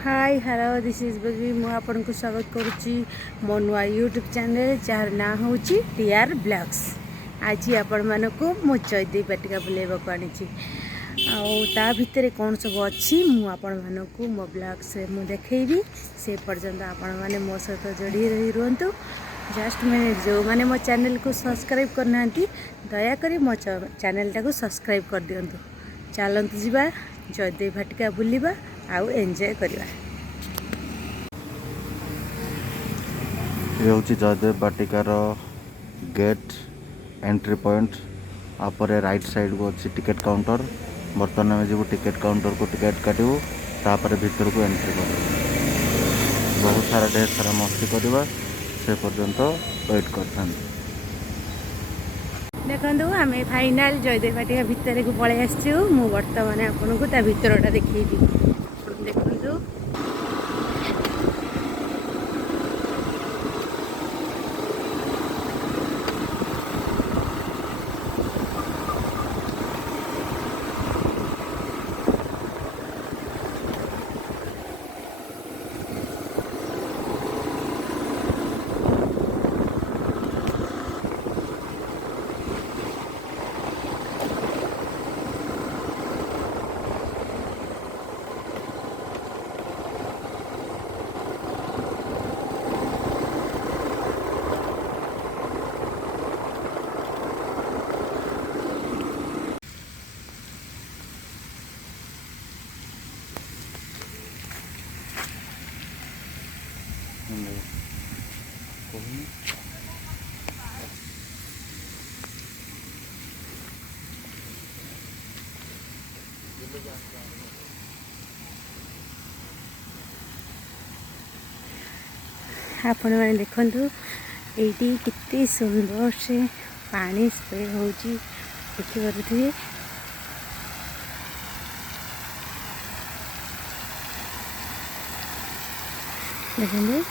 Hi hello this is baby मु आपन को स्वागत करुच्ची मो नुआ यूट्यूब चैनल जार ना हूँ टीआर ब्लॉग्स। आज आपण मानक मो चैदी बाटिका बुलेबा आनी ता भितर कौन सब अच्छी मुझे मो ब्लॉग्स मु देखी से पर्यंत आपण मैंने मो सहित जोड़ी रही रुहतु। जस्ट मैंने जो मैंने मो चैनल को सब्सक्राइब करना दयाकोरी मो चैनल टाको सब्सक्राइब कर दिंतु। चलतु जीवा जयदेव भाटिका बुलवा आउ एंजॉय करवा। ये हूँ जयदेव बाटिकार गेट एंट्री पॉइंट आपरे राइट साइड को अच्छी टिकेट काउंटर। बर्तमान आम जीव टिकेट काउंटर को टिकेट काटू तापर भीतर को एंट्री कर बहुत सारा ढेर सारा मस्ती करवा से पर्यंत वेट कर। देखो आम फाइनाल जयदेव भाटिका भितर को पलि आसचु। मु बर्तमान आपन को ता भितरटा देखी देखु। आपण मैंने देखु ये कितने सुंदर से पानी स्प्रे होची देखिपे। देखते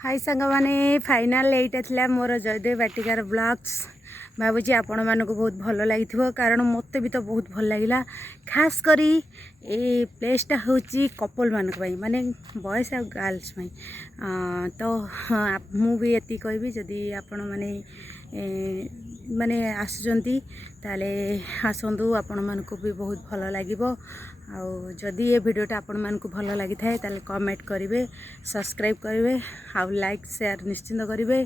हाय सांग मैंने फाइनाल एटा थिला मोर जयदेव बाटिकार ब्लॉग्स भावुची आपण मानक बहुत भल लगी कारण मत भी तो बहुत भल लगिला खास करी ए प्लेसटा हूँ कपल मानक माने बॉयज आ गर्ल्स तो मुझे ये कहबी जदि आपण माने माने आसुचंती ताले आसंतु आपण मानक भी बहुत भल लगिबो आउ जदि ये वीडियोटा आपण मानक भल लगी थाए ताले कमेंट करेंगे सब्सक्राइब करेंगे आउ लाइक शेयर निश्चिंत करेंगे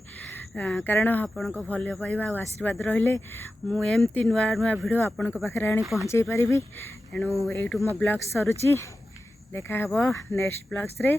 कारण आपण को भल पाइबा आ आशीर्वाद रहिले मु एमती नुआ नुआ वीडियो आपण को पाखरे आनी पहुँचे पारिबी तेणु एठू मो ब्लॉग सरुची देखा हबो नेक्स्ट ब्लॉग्स रे।